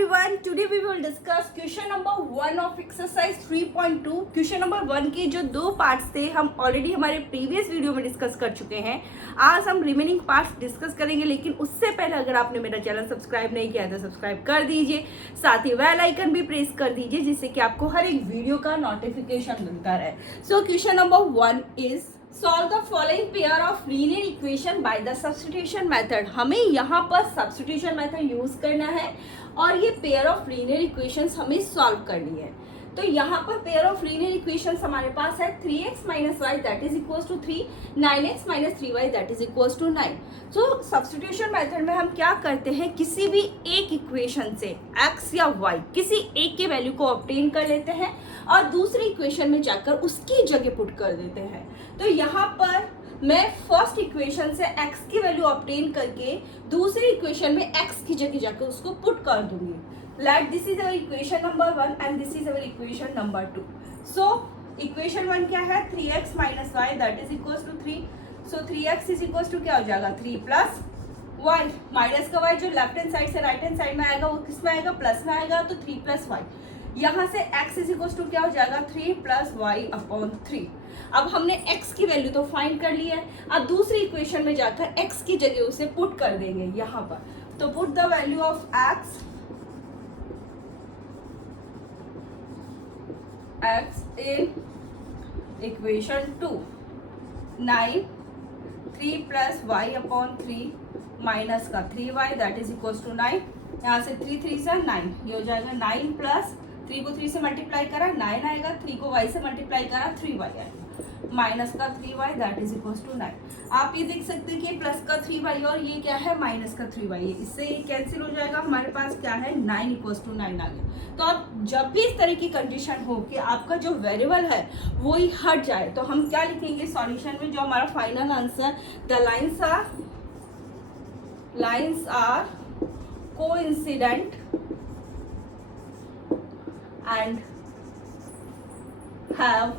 everyone, today we will discuss question number 1 of exercise 3.2. Question number 1 के जो दो parts थे हम ऑलरेडी हमारे प्रीवियस वीडियो में डिस्कस कर चुके हैं. आज हम रिमेनिंग पार्ट्स डिस्कस करेंगे, लेकिन उससे पहले अगर आपने मेरा चैनल सब्सक्राइब नहीं किया तो सब्सक्राइब कर दीजिए, साथ ही बेल आइकन भी प्रेस कर दीजिए जिससे कि आपको हर एक वीडियो का नोटिफिकेशन मिलता रहे. So question number 1 is solve the following pair of linear equation by the substitution method. हमें यहाँ पर सब्स्टिट्यूशन मेथड यूज करना है और ये पेयर ऑफ लीनियर इक्वेशंस हमें सॉल्व करनी है. तो यहाँ पर पेयर ऑफ लीनियर इक्वेशंस हमारे पास है 3x minus Y that is equals to 3, 9x minus 3y that is equals to 9. So substitution method में हम क्या करते हैं, किसी भी एक इक्वेशन से x या y किसी एक के वैल्यू को ऑब्टेन कर लेते हैं और दूसरी इक्वेशन में जाकर उसकी जगह पुट कर देते हैं. तो यहाँ पर मैं फर्स्ट इक्वेशन से x की वैल्यू ऑब्टेन करके दूसरी इक्वेशन में x की जगह जाकर उसको पुट कर दूंगी. Let this is our equation number 1 and this is our equation number 2. So equation 1 क्या है, 3x minus y that is equals to 3. So 3x is equals to क्या हो जाएगा, 3 plus y. माइनस का y जो left hand side से right hand side में आएगा वो किस में आएगा, प्लस में आएगा, तो 3 plus y. यहाँ से x is equals to क्या हो जाएगा, 3 plus y upon 3. अब हमने x की वैल्यू तो फाइंड कर ली है, अब दूसरी इक्वेशन में जाकर x की जगह उसे पुट कर देंगे यहाँ पर. तो put the value of x in equation 2, 9, 3 plus y upon 3 minus का 3y that is equals to 9. यहाँ से 3 3 से 9, ये हो जाएगा 9 प्लस 3 को 3 से मल्टीप्लाई करा 9 आएगा, 3 को y से मल्टीप्लाई करा 3y आएगा, माइनस का 3y that is equals to 9. आप ये देख सकते हैं कि प्लस का 3y और ये क्या है, माइनस का 3y है. इससे ये कैंसिल हो जाएगा, हमारे पास क्या है 9 इक्वल्स टू 9 आ गया. तो अब जब भी इस तरह की कंडीशन हो कि आपका जो वेरिएबल है वो ही हट जाए तो हम क्या लिखेंगे सॉल्यूशन में, जो हमारा final answer, the lines are coincident and have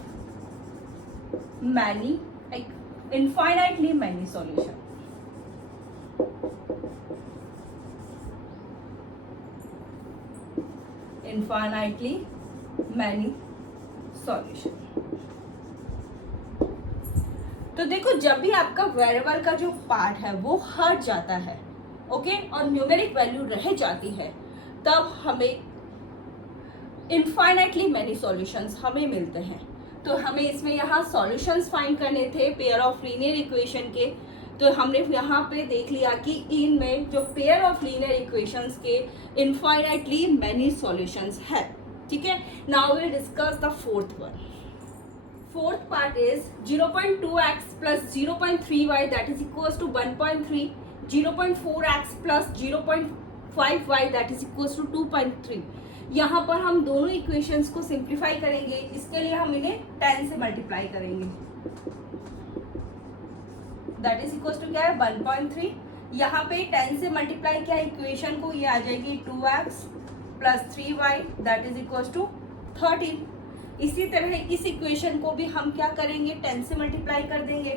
many, like infinitely many solution. Infinitely many solution. तो देखो जब भी आपका वेरिएबल का जो पार्ट है वो हट जाता है, ओके, और न्यूमेरिक वैल्यू रह जाती है, तब हमें इनफाइनाइटली मैनी सॉल्यूशंस हमें मिलते हैं. तो हमें इसमें यहाँ सॉल्यूशंस फाइंड करने थे पेयर ऑफ लीनियर इक्वेशन के. तो हमने यहाँ पे देख लिया कि इनमें जो पेयर ऑफ लीनियर इक्वेशंस के इनफाइनाइटली मैनी सॉल्यूशंस है. ठीक है, now will discuss the fourth one. Fourth part is 0.2x plus 0.3y that is equals to 1.3, 0.4x plus 0.5y that is equals to 2.3. यहाँ पर हम दोनों इक्वेशंस को simplify करेंगे. इसके लिए हम इन्हें 10 से मल्टीप्लाई करेंगे, दैट इज इक्वल्स टू क्या है 1.3. यहाँ पे 10 से मल्टीप्लाई किया इक्वेशन को, ये आ जाएगी 2x plus 3y that is equals to 13. इसी तरह इस इक्वेशन को भी हम क्या करेंगे, 10 से मल्टीप्लाई कर देंगे.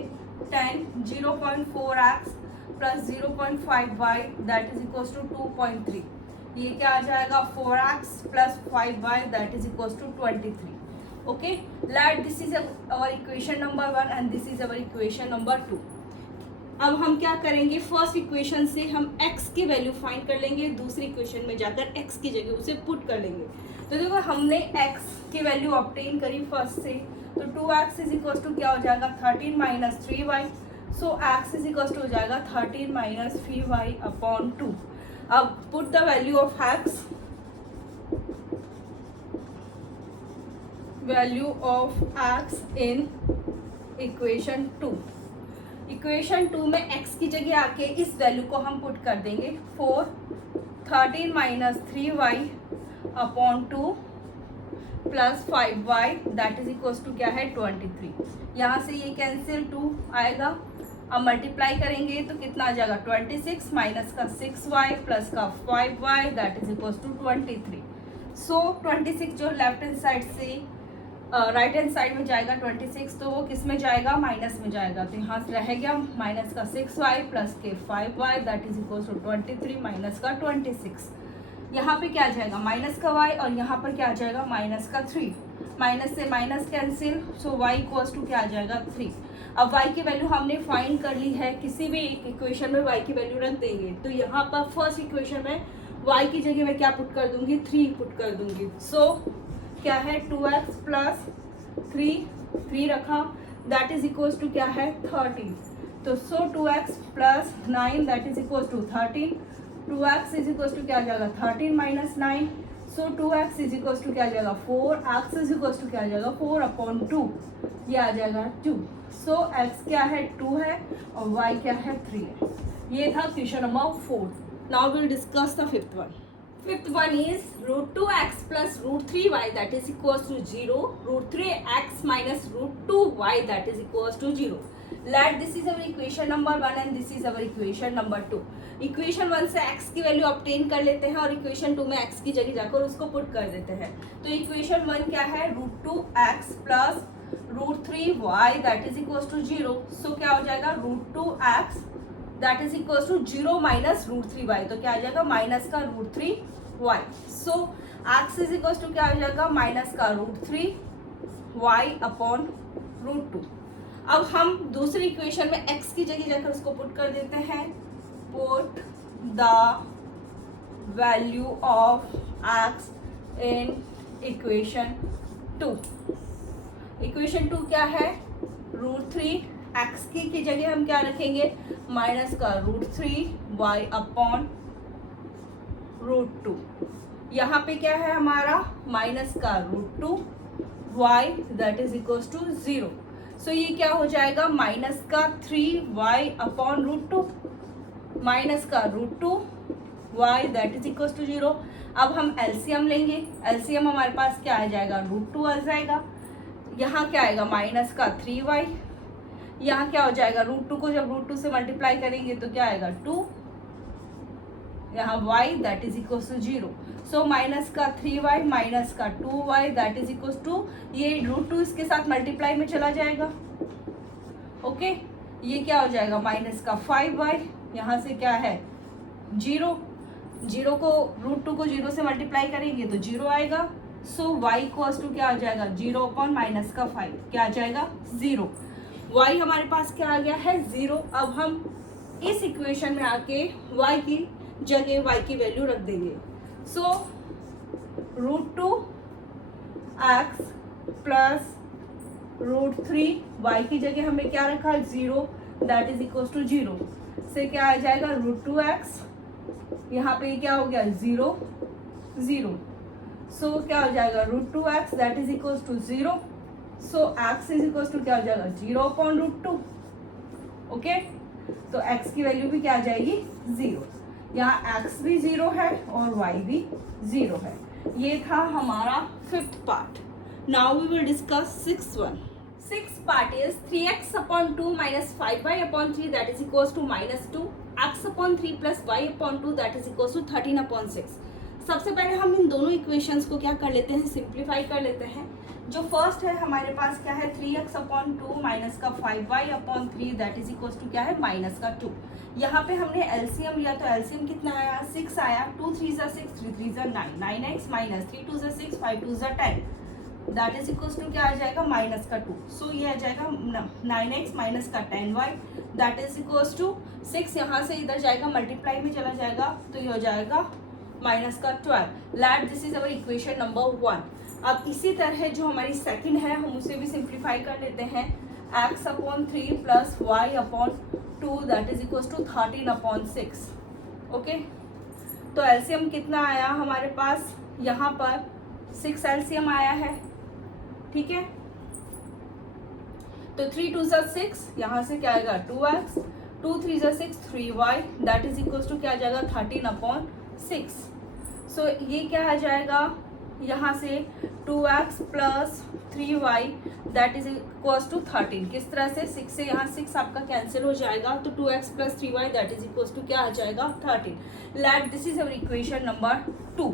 10 0.4x plus 0.5y that is equals to 2.3. ये क्या आ जाएगा 4x plus 5y that is equals to 23. Okay, let this is our equation number 1 and this is our equation number 2. अब हम क्या करेंगे, फर्स्ट इक्वेशन से हम x की वैल्यू फाइंड कर लेंगे, दूसरी इक्वेशन में जाकर x की जगह उसे पुट कर लेंगे. तो देखो हमने x की वैल्यू ऑब्टेन करी फर्स्ट से, तो 2x इज इक्वल्स टू क्या हो जाएगा 13 minus 3y. So x is equals to हो जाएगा 13 माइनस 3y अपॉन 2. अब put the value of x, value of x in equation 2. Equation 2 में x की जगह आके इस वैल्यू को हम पुट कर देंगे 13 minus 3y upon 2 plus 5y that is equals to क्या है 23. यहाँ से ये कैंसिल 2 आएगा. अब मल्टीप्लाई करेंगे तो कितना आ जाएगा 26 माइनस का 6y प्लस का 5y that is equals to 23. So 26 जो लेफ्ट हैंड साइड से राइट हैंड साइड में जाएगा 26, तो वो किस में जाएगा, माइनस में जाएगा. तो यहाँ से रह गया माइनस का 6y प्लस के 5y that is equals to 23 minus का 26. यहाँ पे क्या आ जाएगा माइनस का y और यहाँ पर क्या आ जाएगा माइनस का 3, माइनस से minus cancel, so y equals to क्या आ जाएगा 3। अब y की वैल्यू हमने फाइंड कर ली है, किसी भी एक इक्वेशन में y की वैल्यू रख देंगे। तो यहाँ पर फर्स्ट इक्वेशन में y की जगह मैं क्या पुट कर दूंगी 3 पुट कर दूंगी। सो क्या है 2x प्लस 3 रखा, दैट इज इक्वल्स टू क्या है 13। तो so 2x plus 9 that is equals to 13, 2x is equals to क्या आ जाएगा 13 minus 9, so 2x is equals to क्या आ जाएगा 4, x इज इक्वल्स टू क्या आ जाएगा 4/2, ये आ जाएगा 2। सो x क्या है 2 है और y क्या है 3 है। ये था question number 4। Now will discuss the fifth one. Fifth one is √2x plus √3y that is equals to 0, √3x minus √2y that is equals to 0. Let this is our equation number 1 and this is our equation number 2. Equation 1 से x की value obtain कर लेते हैं और equation 2 में x की जगह जाकर उसको पुट कर देते हैं। तो इक्वेशन 1 क्या है √2x plus √3y that is equals to 0। So क्या हो जाएगा √2x that is equals to 0 minus √3y, तो क्या आ जाएगा माइनस का √3y। So x is equals to क्या आ जाएगा माइनस का √3y अपॉन √2। अब हम दूसरी इक्वेशन में x की जगह जाकर उसको पुट कर देते हैं। Put the value of x in equation 2। Equation 2 क्या है √3x की जगह हम क्या रखेंगे माइनस का √3y अपॉन √2। यहाँ पे क्या है हमारा माइनस का √2y that is equals to 0। So ये क्या हो जाएगा माइनस का 3y अपॉन √2 माइनस का √2y that is equals to 0। अब हम एलसीएम लेंगे, एलसीएम हमारे पास क्या आ जाएगा √2 आ जाएगा, यहाँ क्या आएगा माइनस का 3y, यहाँ क्या हो जाएगा √2 को जब √2 से मल्टीप्लाई करेंगे तो क्या आएगा 2, यहाँ y that is equals to 0। So minus का 3y माइनस का 2y that is equals to, ये √2 इसके साथ मल्टीप्लाई में चला जाएगा। ओके ये क्या हो जाएगा माइनस का 5y, यहाँ से क्या है 0 को √2 को 0 से मल्टीप्लाई करेंगे तो 0 आएगा। सो y इक्वल्स टू क्या आ जाएगा 0 अपॉन माइनस का 5, क्या आ जाएगा 0। y हमारे पास क्या आ गया है 0। अब हम इस इक्वेशन में आके y की जगह y की वैल्यू रख देंगे। सो √2x प्लस √3y की जगह हमें क्या रखा 0 दैट इज इक्वल्स टू 0 से क्या आ जाएगा √2x, यहाँ पे क्या हो गया 0। सो क्या हो जाएगा √2x that is equals to 0। So x is equals to क्या हो जाएगा 0 अपॉन √2। ओके तो x की वैल्यू भी क्या आ जाएगी 0, यहाँ x भी 0 है और y भी 0 है। ये था हमारा fifth part. Now we will discuss sixth one. Sixth part is 3x upon 2 minus 5y upon 3 that is equals to minus 2, x upon 3 plus y upon 2 that is equals to 13 upon 6। सबसे पहले हम इन दोनों equations को क्या कर लेते हैं simplify कर लेते हैं। जो फर्स्ट है हमारे पास क्या है 3x अपॉन 2 माइनस का 5y upon 3 that is equals to क्या है माइनस का 2। यहाँ पे हमने एलसीएम लिया तो एलसीएम कितना आया 6 आया, 2 3 6 3 3 9, 9x minus 3 2 6 5 2 10 that is equals to क्या आ जाएगा माइनस का 2। सो ये आ जाएगा 9x माइनस का 10y that is equals to 6, यहाँ से इधर जाएगा मल्टीप्लाई में चला जाएगा तो ये हो जाएगा माइनस का 12। Let this is our equation number 1। अब इसी तरह जो हमारी सेकंड है हम उसे भी सिंप्लीफाई कर लेते हैं। x upon 3 plus y upon 2 that is equals to 13 upon 6। Okay तो एलसीएम कितना आया हमारे पास, यहाँ पर 6 एलसीएम आया है, ठीक है। तो 3 2 6, यहाँ से क्या आएगा 2x, 2 3 6 3y that is equals to क्या आ जाएगा 13 अपॉन 6। सो ये क्या आ जाएगा यहाँ से 2x plus 3y that is equals to 13। किस तरह से 6 से यहाँ 6 आपका कैंसिल हो जाएगा तो 2x plus 3y that is equals to क्या आ जाएगा 13। Let this is our equation number 2।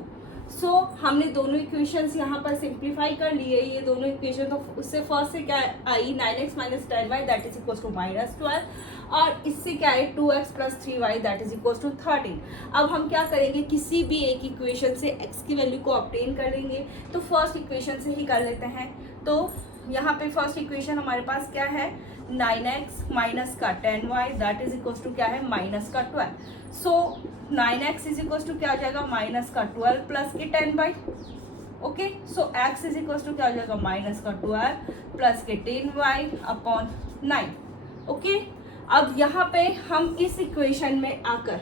So हमने दोनों इक्वेशंस यहाँ पर सिंप्लीफाई कर लिए, ये दोनों इक्वेशन। तो उससे फर्स्ट से क्या आई 9x minus 10y that is equal to -12, और इससे क्या है 2x plus 3y that is equal to 13। अब हम क्या करेंगे, किसी भी एक इक्वेशन से x की वैल्यू को ऑब्टेन कर लेंगे। तो फर्स्ट इक्वेशन से ही कर लेते हैं। तो यहाँ पे फर्स्ट इक्वेशन हमारे पास क्या है, 9x माइनस का 10y that is equal to क्या है, माइनस का 12। सो 9x इज इक्वल टू क्या हो जाएगा, माइनस का 12 प्लस के 10y। Okay, so x is equal to क्या हो जाएगा, माइनस का 12 प्लस के 10y अपॉन 9। ओके, अब यहाँ पे हम इस इक्वेशन में आकर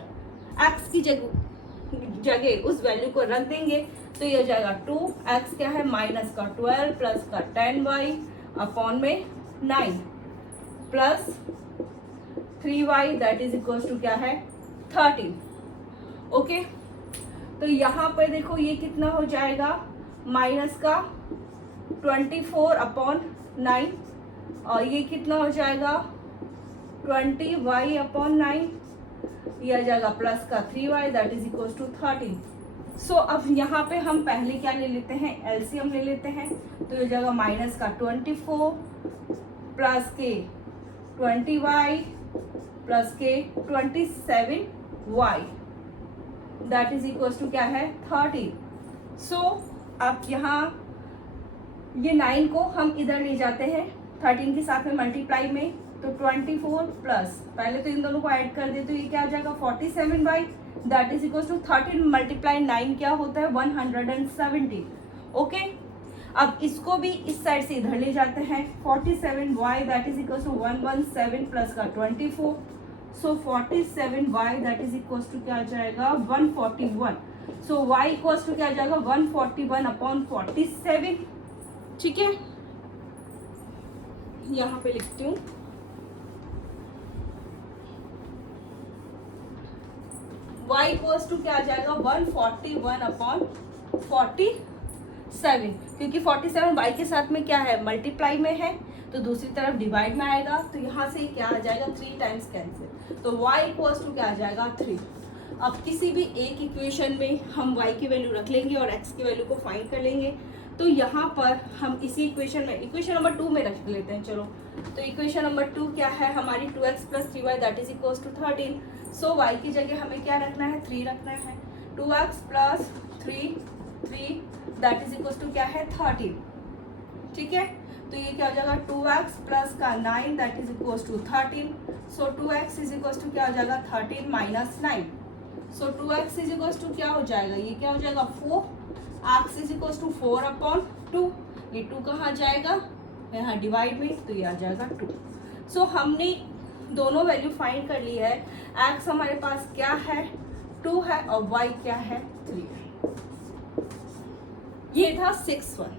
x की जगह उस वैल्यू को रख देंगे। तो ये हो जाएगा 2x क्या है, माइनस का 12 प्लस का 10y अपॉन में 9 plus 3y that is equal to क्या है, 13। ओके, तो यहाँ पर देखो ये कितना हो जाएगा, माइनस का 24 अपॉन 9, और ये कितना हो जाएगा 20y अपॉन 9, ये आ जाएगा प्लस का 3y that is equal to 13। So अब यहाँ पे हम पहले क्या ले लेते हैं, एलसीएम ले लेते हैं। तो ये जाएगा माइनस का 24 प्लस के 20y प्लस के 27y that is equal to क्या है, 30। सो अब यहाँ ये 9 को हम इधर ले जाते हैं 13 के साथ में मल्टीप्लाई में। तो 24 प्लस, पहले तो इन दोनों को ऐड कर दे तो ये क्या आ जाएगा 47y that is equal to 13 multiply 9 क्या होता है, 170। ओके, अब इसको भी इस साइड से इधर ले जाते हैं। 47y that is equal to 117 plus का 24। So 47y that is equal to क्या आ जाएगा, 141। सो y इक्वल टू क्या आ जाएगा, 141 अपॉन 47। ठीक है, यहाँ पे लिखती हूँ, y इक्वल्स टू क्या आ जाएगा, 141 अपॉन 47, क्योंकि 47 y के साथ में क्या है, मल्टीप्लाई में है, तो दूसरी तरफ डिवाइड में आएगा। तो यहाँ से क्या आ जाएगा, 3 टाइम्स कैंसिल। तो y इक्वल्स टू क्या आ जाएगा, 3। अब किसी भी एक इक्वेशन में हम y की वैल्यू रख लेंगे और x की वैल्यू को फाइंड कर लेंगे। तो यहाँ पर हम इसी इक्वेशन में इक्वेशन नंबर 2 में रख लेते हैं। चलो, तो इक्वेशन नंबर 2 क्या है हमारी, 2x plus 3y that is equals to 13। So y की जगह हमें क्या रखना है, 3 रखना है। 2x plus 3 that is equals to क्या है, 13। ठीक है, तो ये क्या हो जाएगा, 2x प्लस का 9 that is equals to 13। So 2x is equals to क्या हो जाएगा, 13 minus 9। So 2x is equals to क्या हो जाएगा, ये क्या हो जाएगा 4। x is equals to 4 upon 2। ये 2 कहाँ जाएगा, यहाँ डिवाइड में, तो ये आ जाएगा 2। सो हमने दोनों वैल्यू फाइंड कर ली है। x हमारे पास क्या है, 2 है, और y क्या है, 3 है। ये था 6th वन।